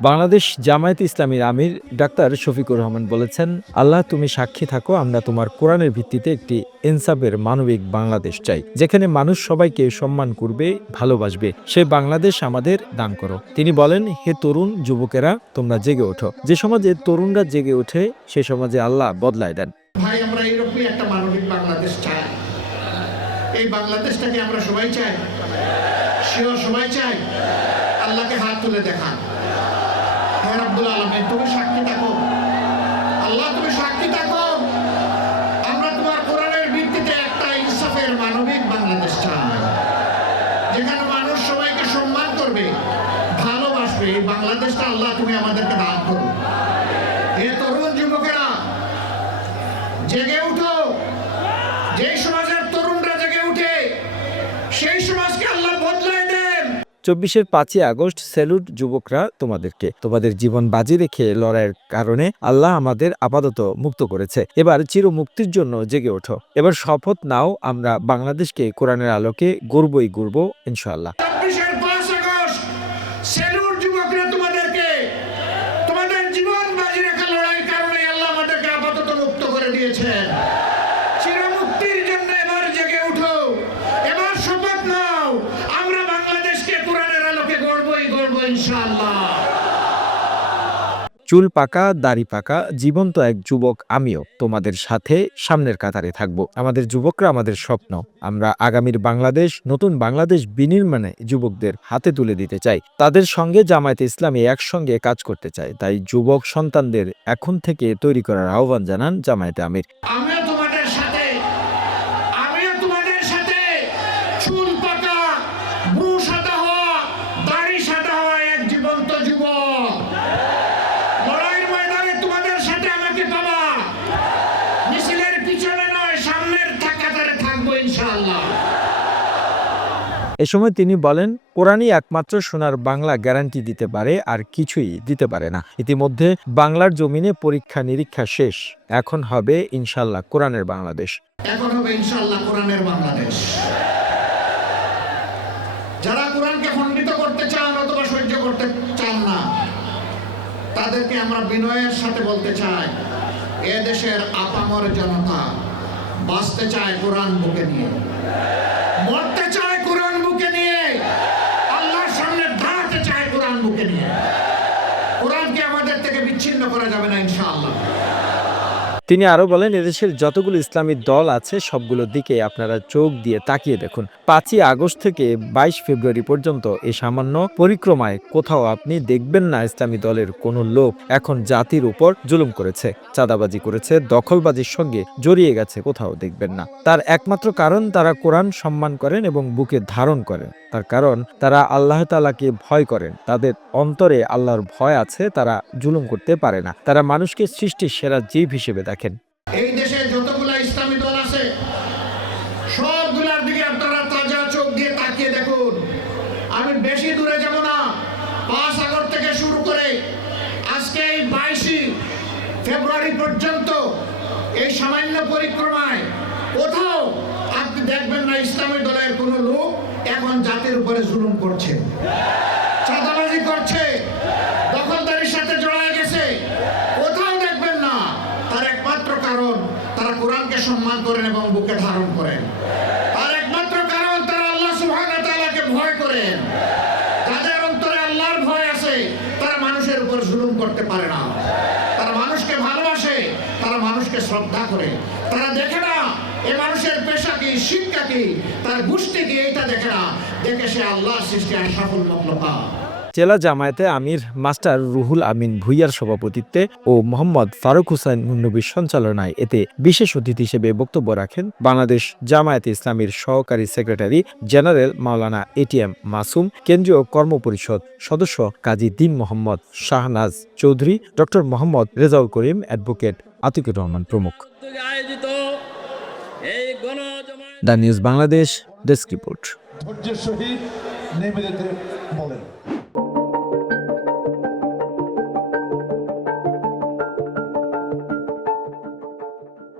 বাংলাদেশ জামায়াত ইসলামীর আমির ডাক্তার শফিকুর রহমান বলেছেন, আল্লাহ, তুমি সাক্ষী থাকো, আমরা তোমার কোরআনের ভিত্তিতে একটি ইনসাফের মানবিক বাংলাদেশ চাই, যেখানে মানুষ সবাইকে সম্মান করবে, ভালোবাসবে। সে বাংলাদেশ আমাদের দান করো। তিনি বলেন, হে তরুণ যুবকেরা, তোমরা জেগে ওঠো। যে সমাজে তরুণরা জেগে ওঠে, সে সমাজে আল্লাহ বদলায় দেন। ভাই, আমরা একটা মানবিক বাংলাদেশ চাই। এই বাংলাদেশটাকে আমরা সবাই চাই? সবাই চাই? আল্লাহকে হাত তুলে দেখান আব্দুল আলমিন তুমি সাক্ষী থাকো। আল্লাহ, তুমি সাক্ষী থাকো। আমরা তোমার কোরআনের ভিত্তিতে একটা ইনসাফের মানবিক বাংলাদেশ চাই, যেখানে মানুষ সবাইকে সম্মান করবে, ভালোবাসবে। এই বাংলাদেশটা আল্লাহ, তুমি আমাদেরকে দান করো। হে তরুণ যুবকেরা, জেগে উঠো। যেই সমাজের চব্বিশের পাঁচই আগস্ট, স্যালুট যুবকরা তোমাদেরকে। তোমাদের জীবন বাজি রেখে লড়াইয়ের কারণে আল্লাহ আমাদের আপাতত মুক্ত করেছে। এবার চির মুক্তির জন্য জেগে ওঠো। এবার শপথ নাও, আমরা বাংলাদেশকে কোরআনের আলোকে গর্বই গর্ব করে দিয়েছেন। চুল পাকা, দাড়ি পাকা, জীবন্ত এক যুবক আমিও তোমাদের সাথে সামনের কাতারে থাকব। আমাদের যুবকরা আমাদের স্বপ্ন। আমরা আগামীর বাংলাদেশ, নতুন বাংলাদেশ বিনির্মাণে যুবকদের হাতে তুলে দিতে চাই। তাদের সঙ্গে জামায়াতে ইসলামী একসঙ্গে কাজ করতে চাই। তাই যুবক সন্তানদের এখন থেকে তৈরি করার আহ্বান জানান জামায়াতে আমির ইনশাআল্লাহ। এ সময় তিনি বলেন কোরআনই একমাত্র সোনার বাংলা গ্যারান্টি দিতে পারে আর কিছুই দিতে পারে না। ইতিমধ্যে বাংলার জমিনে পরীক্ষা নিরীক্ষা শেষ। এখন হবে ইনশাল্লাহ কোরআনের বাংলাদেশ। এখন হবে ইনশাআল্লাহ কোরআনের বাংলাদেশ। যারা কোরআনকে খণ্ডিত করতে চান অথবা সহ্য করতে চান না তাদেরকে আমরা বিনয়ের সাথে বলতে চাই এ দেশের আপামর জনতা। বাঁচতে চায় কোরআন বুকে নিয়ে। মরতে চায় কোরআন বুকে নিয়ে। আল্লাহর সামনে দাঁড়াতে চায় কোরআন বুকে নিয়ে। কোরআনকে আমাদের থেকে বিচ্ছিন্ন করা যাবে না, ইনশাআল্লাহ? তিনি আরও বলেন, এদেশের যতগুলো ইসলামী দল আছে, সবগুলোর দিকে আপনারা চোখ দিয়ে তাকিয়ে দেখুন। পাঁচই আগস্ট থেকে বাইশ ফেব্রুয়ারি পর্যন্ত এ সামান্য পরিক্রমায় কোথাও আপনি দেখবেন না ইসলামী দলের কোনো লোক। এখন জাতির উপর জুলুম করেছে, চাঁদাবাজি করেছে, দখলবাজির সঙ্গে জড়িয়ে গেছে, কোথাও দেখবেন না। তার একমাত্র কারণ, তারা কোরআন সম্মান করেন এবং বুকে ধারণ করেন। তার কারণ, তারা আল্লাহ তালাকে ভয় করেন। তাদের অন্তরে আল্লাহর ভয় আছে, তারা জুলুম করতে পারে না। তারা মানুষকে সৃষ্টির সেরা জীব হিসেবে দেখেন। এই দেশে যতগুলা ইসলামী দল আছে, সবগুলার দিকে আপনারা তাজা চোখ দিয়ে তাকিয়ে দেখুন। আমি বেশি দূরে যাব না পাঁচ আগস্ট থেকে শুরু করে আজকে এই বাইশে ফেব্রুয়ারি পর্যন্ত এই সামান্য পরিক্রমায় কোথাও আপনি দেখবেন না ইসলামী দলের কোনো লোক এখন জাতির উপরে জুলুম করছে। সম্মান করেন এবং বুকে ধারণ করেন। আর একমাত্র কারণ তারা আল্লাহ তাআলাকে ভয় করেন। যাদের অন্তরে আল্লাহর ভয় আছে, তারা মানুষের উপর জুলুম করতে পারে না। তারা মানুষকে ভালোবাসে, তারা মানুষকে শ্রদ্ধা করে। তারা দেখে না, এ মানুষের পেশা কি, শিক্ষা কি, তার গোষ্ঠী কি, এইটা দেখে না। দেখে সে আল্লাহর সৃষ্টি আর সফল মকলকা জেলা জামায়াতে আমির মাস্টার রুহুল আমিন ভুইয়ার সভাপতিত্বে ও মোহাম্মদ ফারুক হুসাইন নবীর সঞ্চালনায় এতে বিশেষ অতিথি হিসেবে বক্তব্য রাখেন বাংলাদেশ জামায়াতে ইসলামীর সহকারী secretary general Maulana ATM Masum কেন্দ্রীয় কর্মপরিষদ সদস্য কাজী দিন মোহাম্মদ শাহনাজ চৌধুরী ডক্টর মোহাম্মদ রেজাউল করিম অ্যাডভোকেট আতিকুর রহমান প্রমুখ। The news Bangladesh desk report.